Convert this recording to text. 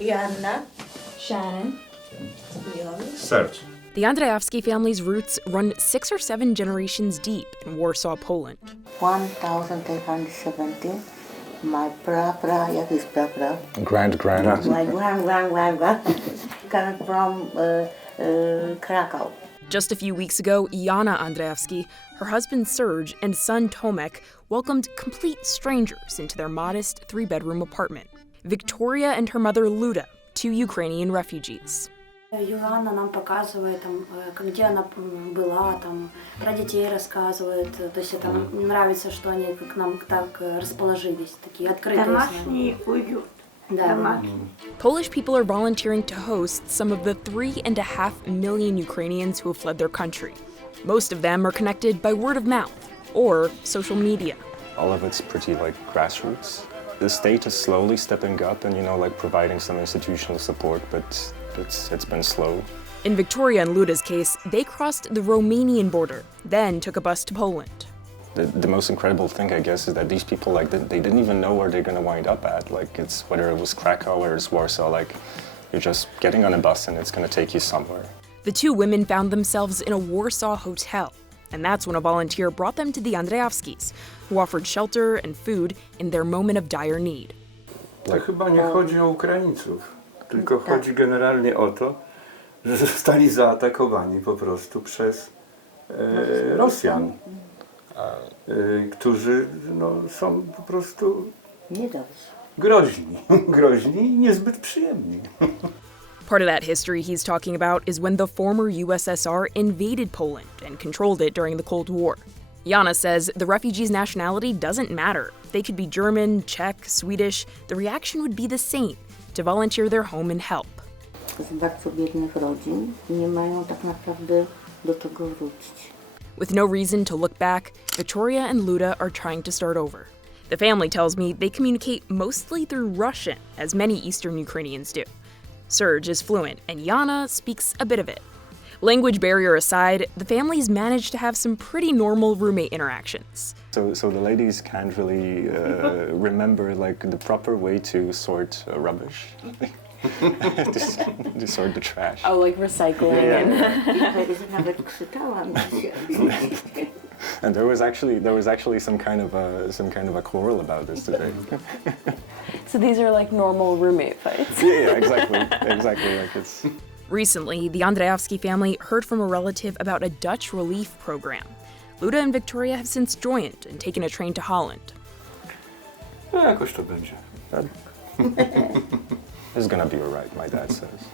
Joanna. Shannon. Serge. The Andrzejewski family's roots run 6 or 7 generations deep in Warsaw, Poland. 1870. My his Grand. my grand come from Krakow. Just a few weeks ago, Jana Andrzejewski, her husband Serge, and son Naumec welcomed complete strangers into their modest 3-bedroom apartment. Viktoriya and her mother Luda, 2 Ukrainian refugees. Юлана нам показывает, где она была, про детей рассказывает. То есть это нравится, что они к нам так расположились, такие открытые. Домашний уют. Да. Polish people are volunteering to host some of the 3.5 million Ukrainians who have fled their country. Most of them are connected by word of mouth or social media. All of it's pretty grassroots. The state is slowly stepping up and providing some institutional support, but it's been slow. In Viktoriya and Luda's case, they crossed the Romanian border, then took a bus to Poland. The most incredible thing, I guess, is that these people they didn't even know where they're going to wind up at. It's whether it was Krakow or it's Warsaw, you're just getting on a bus and it's going to take you somewhere. The 2 women found themselves in a Warsaw hotel, and that's when a volunteer brought them to the Andrzejewskis, who offered shelter and food in their moment of dire need. To chyba nie chodzi o Ukraińców, tylko chodzi generalnie o to, że zostali zaatakowani po prostu przez Rosjan, którzy są po prostu groźni i niezbyt przyjemni. Part of that history he's talking about is when the former USSR invaded Poland and controlled it during the Cold War. Jana says the refugees' nationality doesn't matter. They could be German, Czech, Swedish. The reaction would be the same, to volunteer their home and help. Z bardzo biednych rodzin nie mają tak naprawdę do tego wrócić. With no reason to look back, Viktoriya and Luda are trying to start over. The family tells me they communicate mostly through Russian, as many Eastern Ukrainians do. Serge is fluent, and Jana speaks a bit of it. Language barrier aside, the families managed to have some pretty normal roommate interactions. So the ladies can't really remember the proper way to sort rubbish. to sort the trash. Oh, recycling And there was actually some kind of a quarrel about this today. So these are normal roommate fights. Yeah, exactly. It's. Recently, the Andrzejewski family heard from a relative about a Dutch relief program. Luda and Viktoriya have since joined and taken a train to Holland. Jakoś to będzie. It's gonna be alright, my dad says.